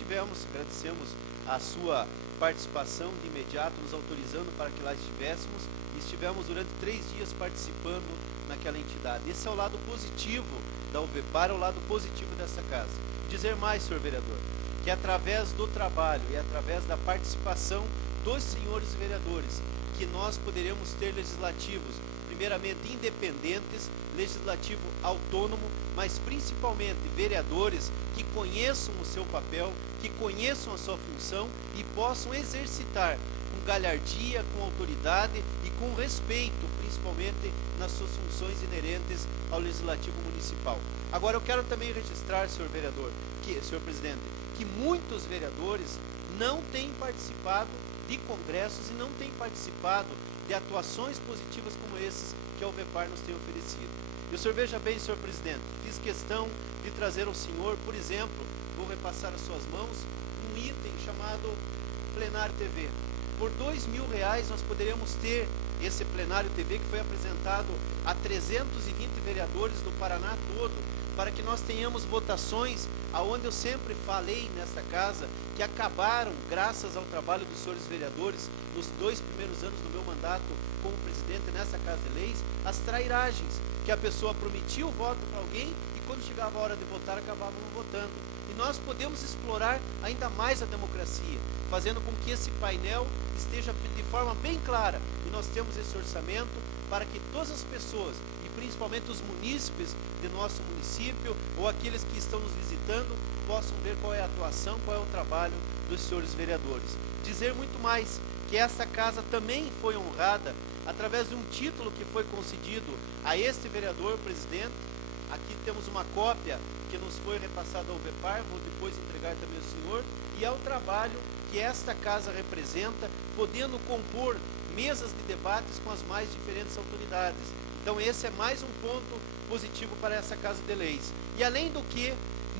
agradecemos a sua participação de imediato, nos autorizando para que lá estivéssemos, e estivemos durante 3 dias participando naquela entidade. Esse é o lado positivo da UVEPAR, é o lado positivo dessa casa. Dizer mais, senhor vereador, que através do trabalho e através da participação dos senhores vereadores, que nós poderemos ter legislativos, primeiramente independentes, legislativo autônomo, mas principalmente vereadores que conheçam o seu papel, que conheçam a sua função e possam exercitar com galhardia, com autoridade e com respeito, principalmente nas suas funções inerentes ao Legislativo Municipal. Agora eu quero também registrar, senhor vereador, senhor presidente, que muitos vereadores não têm participado de congressos e não têm participado de atuações positivas como esses que a UVEPAR nos tem oferecido. E o senhor veja bem, senhor presidente, fiz questão de trazer ao senhor, por exemplo, vou repassar às suas mãos, um um item chamado Plenário TV. Por R$2.000 nós poderíamos ter esse Plenário TV que foi apresentado a 320 vereadores do Paraná todo, para que nós tenhamos votações aonde eu sempre falei nesta casa, que acabaram, graças ao trabalho dos senhores vereadores, nos 2 primeiros anos do meu mandato como presidente nessa Casa de Leis, as trairagens, que a pessoa prometia o voto para alguém e quando chegava a hora de votar, acabava não votando. E nós podemos explorar ainda mais a democracia, fazendo com que esse painel esteja de forma bem clara, e nós temos esse orçamento para que todas as pessoas, e principalmente os munícipes de nosso município, ou aqueles que estão nos visitando, possam ver qual é a atuação, qual é o trabalho dos senhores vereadores. Dizer muito mais, que essa casa também foi honrada através de um título que foi concedido a este vereador presidente. Aqui temos uma cópia que nos foi repassada ao VEPAR, vou depois entregar também ao senhor, e ao trabalho que esta casa representa, podendo compor mesas de debates com as mais diferentes autoridades. Então esse é mais um ponto positivo para essa Casa de Leis. E além do que,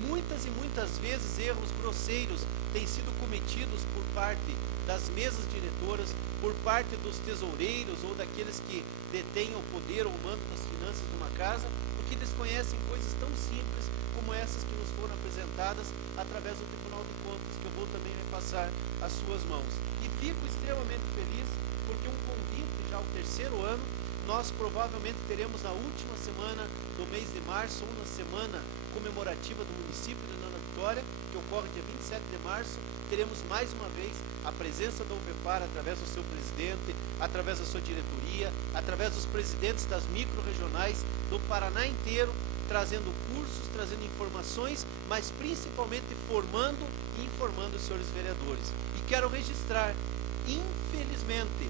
muitas e muitas vezes erros grosseiros têm sido cometidos por parte das mesas diretoras, por parte dos tesoureiros ou daqueles que detêm o poder ou o mando das finanças de uma casa, porque desconhecem coisas tão simples como essas que nos foram apresentadas através do Tribunal de Contas, que eu vou também repassar às suas mãos. E fico extremamente feliz porque um convite já ao 3º ano, nós provavelmente teremos na última semana do mês de março, ou na semana comemorativa do município de Nova Vitória, que ocorre dia 27 de março, teremos mais uma vez a presença do UVEPAR através do seu presidente, através da sua diretoria, através dos presidentes das micro-regionais do Paraná inteiro, trazendo cursos, trazendo informações, mas principalmente formando e informando os senhores vereadores. E quero registrar, infelizmente,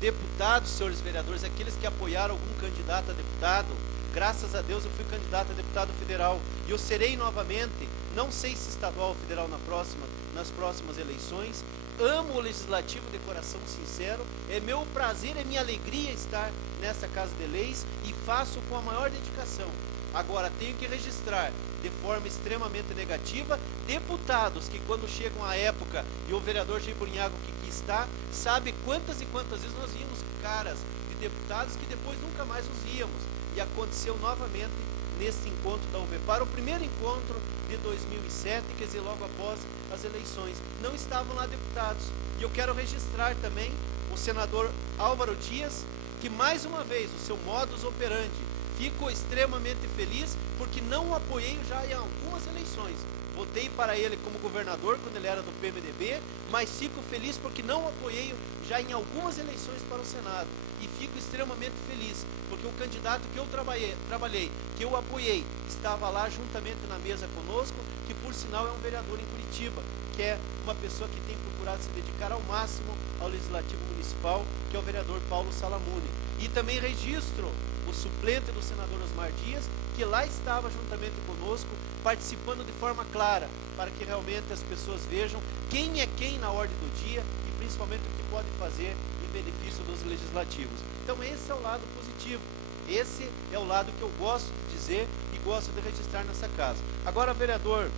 deputados, senhores vereadores, aqueles que apoiaram algum candidato a deputado, graças a Deus eu fui candidato a deputado federal e eu serei novamente, não sei se estadual ou federal nas próximas eleições. Amo o legislativo de coração sincero, é meu prazer, é minha alegria estar nessa Casa de Leis e faço com a maior dedicação. Agora tenho que registrar de forma extremamente negativa deputados que quando chegam à época, e o vereador Jair Brunhago que aqui está, sabe quantas e quantas vezes nós vimos caras de deputados que depois nunca mais os víamos. E aconteceu novamente nesse encontro da UVEPAR, o primeiro encontro de 2007, quer dizer, logo após as eleições. Não estavam lá deputados. E eu quero registrar também o senador Álvaro Dias, que mais uma vez o seu modus operandi, fico extremamente feliz porque não o apoiei já em algumas eleições. Votei para ele como governador quando ele era do PMDB, mas fico feliz porque não o apoiei já em algumas eleições para o Senado. E fico extremamente feliz porque o candidato que eu trabalhei, que eu apoiei, estava lá juntamente na mesa conosco, que por sinal é um vereador em Curitiba, que é uma pessoa que tem procurado se dedicar ao máximo ao Legislativo Municipal, que é o vereador Paulo Salamuni. E também registro o suplente do senador Osmar Dias, que lá estava juntamente conosco, participando de forma clara, para que realmente as pessoas vejam quem é quem na ordem do dia e principalmente o que pode fazer em benefício dos legislativos. Então esse é o lado positivo, esse é o lado que eu gosto de dizer e gosto de registrar nessa casa. Agora, vereador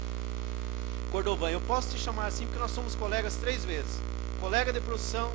Cordovan, eu posso te chamar assim porque nós somos colegas 3 vezes, colega de profissão,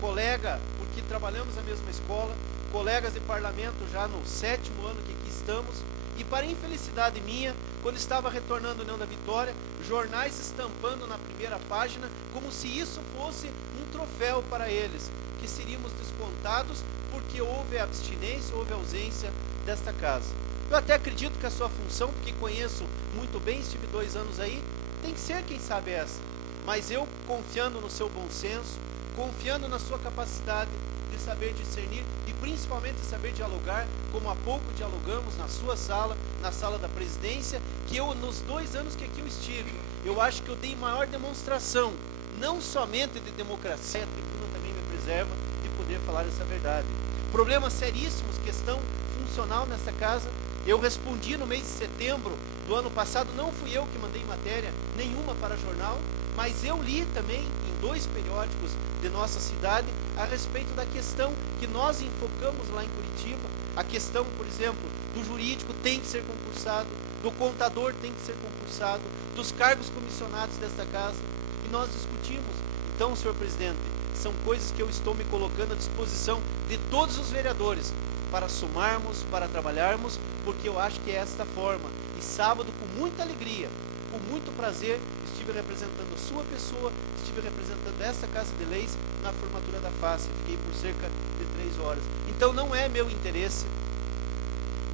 colega porque trabalhamos na mesma escola, colegas de parlamento já no 7º ano que aqui estamos, e para infelicidade minha, quando estava retornando à União da Vitória, jornais estampando na primeira página como se isso fosse um troféu para eles, que seríamos descontados porque houve abstinência, houve ausência desta casa. Eu até acredito que a sua função, porque conheço muito bem, estive 2 anos aí, tem que ser, quem sabe, essa. Mas eu, confiando no seu bom senso, confiando na sua capacidade de saber discernir e principalmente saber dialogar, como há pouco dialogamos na sua sala, na sala da presidência, que eu, nos 2 anos que aqui eu estive, eu acho que eu dei maior demonstração, não somente de democracia, a tribuna também me preserva de poder falar essa verdade. Problemas seríssimos, questão funcional nessa casa, eu respondi no mês de setembro do ano passado, não fui eu que mandei matéria nenhuma para jornal, mas eu li também em 2 periódicos de nossa cidade a respeito da questão que nós enfocamos lá em Curitiba, a questão, por exemplo, do jurídico tem que ser concursado, do contador tem que ser concursado, dos cargos comissionados desta casa, e nós discutimos. Então, senhor presidente, são coisas que eu estou me colocando à disposição de todos os vereadores para somarmos, para trabalharmos, porque eu acho que é esta forma. E sábado, com muita alegria, com muito prazer, estive representando sua pessoa, estive representando essa Casa de Leis na formatura da face. Fiquei por cerca de 3 horas. Então não é meu interesse,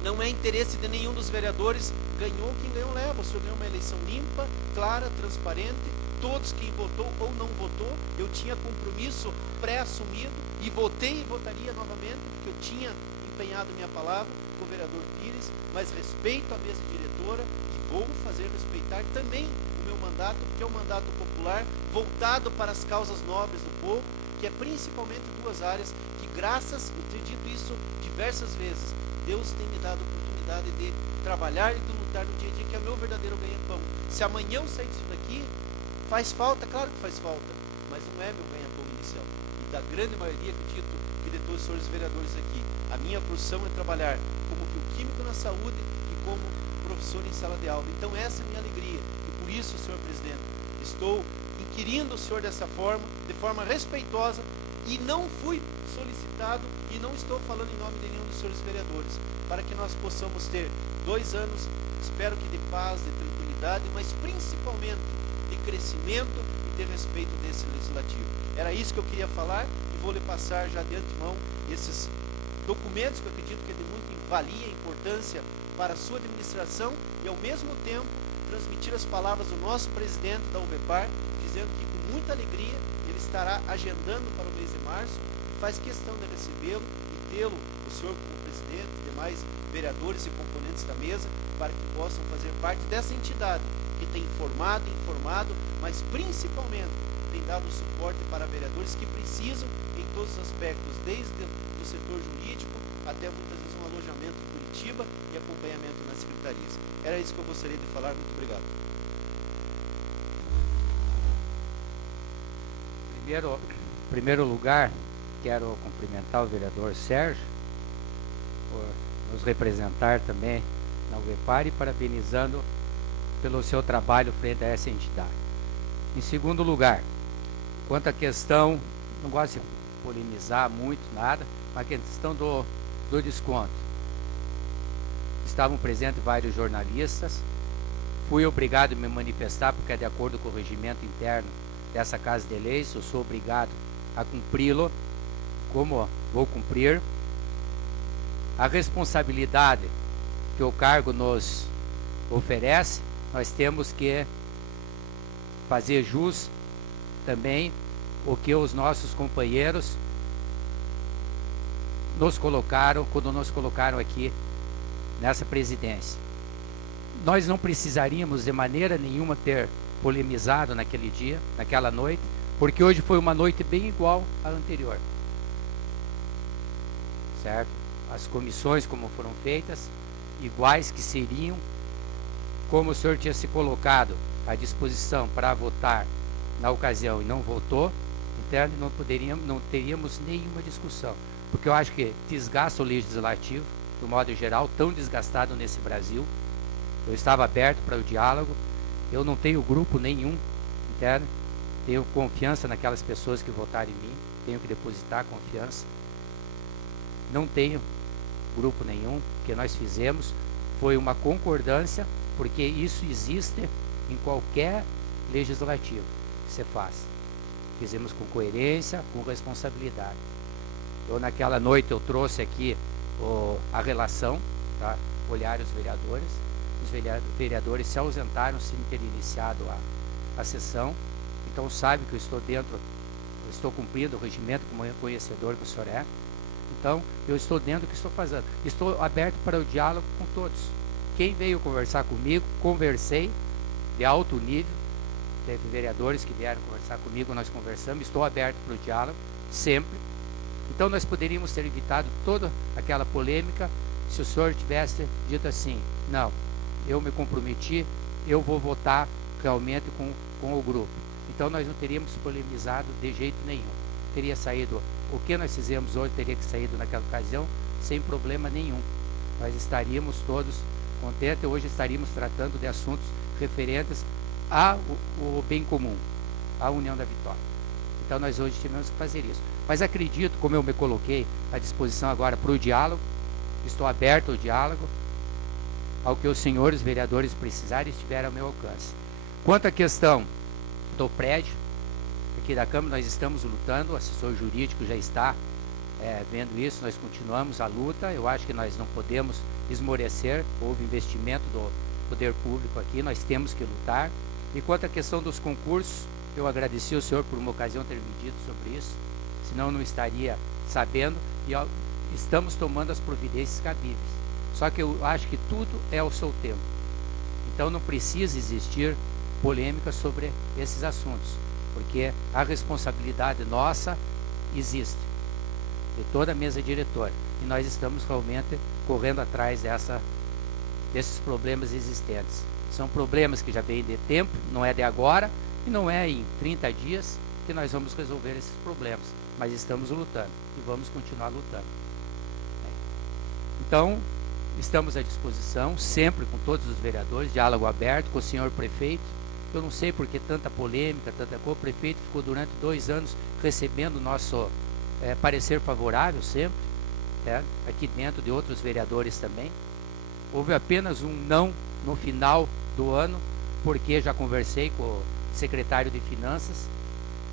não é interesse de nenhum dos vereadores. Ganhou quem ganhou leva. O senhor ganhou uma eleição limpa, clara, transparente. Todos quem votou ou não votou, eu tinha compromisso pré-assumido e votei e votaria novamente, porque eu tinha empenhado minha palavra com o vereador Pires, mas respeito a mesa diretora e vou fazer respeitar também o meu mandato, que é um mandato popular voltado para as causas nobres do povo, que é principalmente 2 áreas que, graças, eu tenho dito isso diversas vezes, Deus tem me dado a oportunidade de trabalhar e de lutar no dia a dia, que é o meu verdadeiro ganha-pão. Se amanhã eu sair disso daqui, faz falta, claro que faz falta, mas não é meu ganha-pão inicial. E da grande maioria, acredito que de todos os senhores vereadores aqui, a minha porção é trabalhar como bioquímico na saúde e como professor em sala de aula. Então essa é a minha alegria. E por isso, senhor presidente, estou inquirindo o senhor dessa forma, de forma respeitosa, e não fui solicitado e não estou falando em nome de nenhum dos senhores vereadores, para que nós possamos ter 2 anos, espero que de paz, de tranquilidade, mas principalmente de crescimento e de respeito desse legislativo. Era isso que eu queria falar e vou lhe passar já de antemão esses documentos que eu acredito que é de muita valia e importância para a sua administração e ao mesmo tempo transmitir as palavras do nosso presidente da UBEPAR, dizendo que com muita alegria ele estará agendando para o mês de março e faz questão de recebê-lo e tê-lo, o senhor como presidente, demais vereadores e componentes da mesa, para que possam fazer parte dessa entidade que tem informado, mas principalmente tem dado suporte para vereadores que precisam em todos os aspectos, desde o setor jurídico até muitas vezes um alojamento em Curitiba e acompanhamento nas secretarias. Era isso que eu gostaria de falar. Muito obrigado. Em primeiro lugar, quero cumprimentar o vereador Sérgio por nos representar também na UBEPAR e parabenizando pelo seu trabalho frente a essa entidade. Em segundo lugar, quanto à questão, não gosto de polemizar muito, nada, mas a questão do desconto. Estavam presentes vários jornalistas, fui obrigado a me manifestar, porque é de acordo com o regimento interno dessa Casa de Leis, eu sou obrigado a cumpri-lo, como vou cumprir. A responsabilidade que o cargo nos oferece, nós temos que fazer jus também o que os nossos companheiros nos colocaram, quando nos colocaram aqui nessa presidência. Nós não precisaríamos de maneira nenhuma ter polemizado naquele dia, naquela noite, porque hoje foi uma noite bem igual à anterior. Certo? As comissões como foram feitas, iguais que seriam, como o senhor tinha se colocado à disposição para votar na ocasião e não votou, então não teríamos nenhuma discussão, porque eu acho que desgasta o legislativo, do modo geral, tão desgastado nesse Brasil. Eu estava aberto para o diálogo, eu não tenho grupo nenhum, entende? Tenho confiança naquelas pessoas que votaram em mim, tenho que depositar confiança. Não tenho grupo nenhum, o que nós fizemos foi uma concordância, porque isso existe em qualquer legislativo que você faz. Fizemos com coerência, com responsabilidade. Eu naquela noite eu trouxe aqui a relação, tá? Olhar os vereadores se ausentaram sem ter iniciado a sessão, então sabe que eu estou cumprindo o regimento como conhecedor que o senhor é. Então, eu estou dentro do que estou fazendo. Estou aberto para o diálogo com todos. Quem veio conversar comigo, conversei de alto nível. Teve vereadores que vieram conversar comigo, nós conversamos. Estou aberto para o diálogo, sempre. Então, nós poderíamos ter evitado toda aquela polêmica se o senhor tivesse dito assim: não, eu me comprometi, eu vou votar realmente com o grupo. Então, nós não teríamos polemizado de jeito nenhum. Teria saído, o que nós fizemos hoje teria que saído naquela ocasião sem problema nenhum. Nós estaríamos todos contentes, hoje estaríamos tratando de assuntos referentes ao bem comum. a União da Vitória. Então nós hoje tivemos que fazer isso. Mas acredito, como eu me coloquei à disposição agora para o diálogo, estou aberto ao diálogo, ao que os senhores vereadores precisarem estiver ao meu alcance. Quanto à questão do prédio, aqui da Câmara nós estamos lutando, o assessor jurídico já está vendo isso, nós continuamos a luta, eu acho que nós não podemos esmorecer, houve investimento do poder público aqui, nós temos que lutar. E quanto à questão dos concursos, eu agradeci ao senhor por uma ocasião ter me dito sobre isso, senão não estaria sabendo, e estamos tomando as providências cabíveis. Só que eu acho que tudo é ao seu tempo. Então não precisa existir polêmica sobre esses assuntos, porque a responsabilidade nossa existe, de toda a mesa diretora, e nós estamos realmente correndo atrás desses problemas existentes. São problemas que já vêm de tempo, não é de agora, e não é em 30 dias que nós vamos resolver esses problemas, mas estamos lutando e vamos continuar lutando. Então, estamos à disposição, sempre com todos os vereadores, diálogo aberto com o senhor prefeito. Eu não sei por que tanta polêmica, tanta coisa. O prefeito ficou durante 2 anos recebendo o nosso parecer favorável sempre, aqui dentro de outros vereadores também. Houve apenas um não no final do ano, porque já conversei com o secretário de Finanças,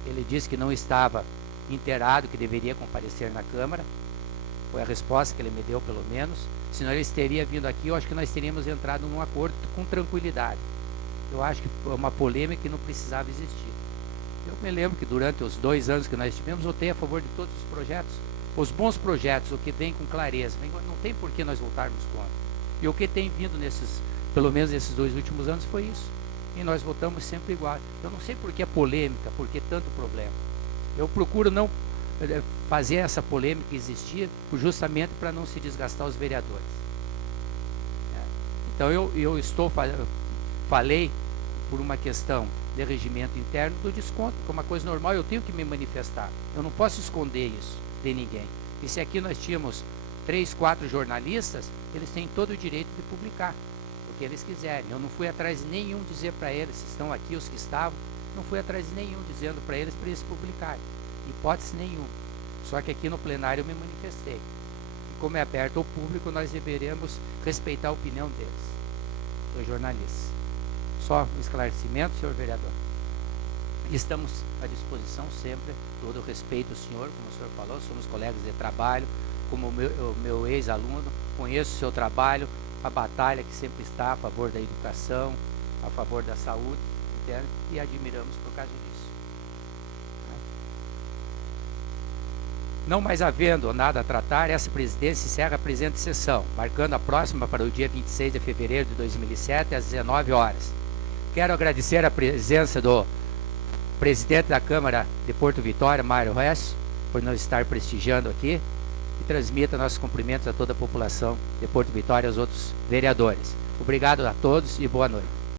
ele disse que não estava inteirado, que deveria comparecer na Câmara. Foi a resposta que ele me deu, pelo menos. Senão ele teria vindo aqui, eu acho que nós teríamos entrado num acordo com tranquilidade. Eu acho que foi uma polêmica que não precisava existir. Eu me lembro que durante os 2 anos que nós tivemos, eu votei a favor de todos os projetos. Os bons projetos, o que vem com clareza, não tem por que nós votarmos contra. E o que tem vindo pelo menos nesses 2 últimos anos foi isso. E nós votamos sempre igual. Eu não sei por que a polêmica, por que tanto problema. Eu procuro não fazer essa polêmica existir justamente para não se desgastar os vereadores. Então eu falei por uma questão de regimento interno do desconto, que é uma coisa normal, eu tenho que me manifestar. Eu não posso esconder isso de ninguém. E se aqui nós tínhamos 3, 4 jornalistas, eles têm todo o direito de publicar o que eles quiserem. Eu não fui atrás de nenhum dizer para eles, se estão aqui os que estavam, não fui atrás de nenhum dizendo para eles publicarem. Hipótese nenhuma. Só que aqui no plenário eu me manifestei. E como é aberto ao público, nós deveremos respeitar a opinião deles, dos jornalistas. Só um esclarecimento, senhor vereador. Estamos à disposição sempre, todo o respeito ao senhor, como o senhor falou, somos colegas de trabalho, como o meu ex-aluno, conheço o seu trabalho, a batalha que sempre está a favor da educação, a favor da saúde, entende? E admiramos por causa disso. Não mais havendo nada a tratar, essa presidência encerra a presente sessão, marcando a próxima para o dia 26 de fevereiro de 2007, às 19 horas. Quero agradecer a presença do presidente da Câmara de Porto Vitória, Mário Reis, por nos estar prestigiando aqui, e transmita nossos cumprimentos a toda a população de Porto Vitória e aos outros vereadores. Obrigado a todos e boa noite.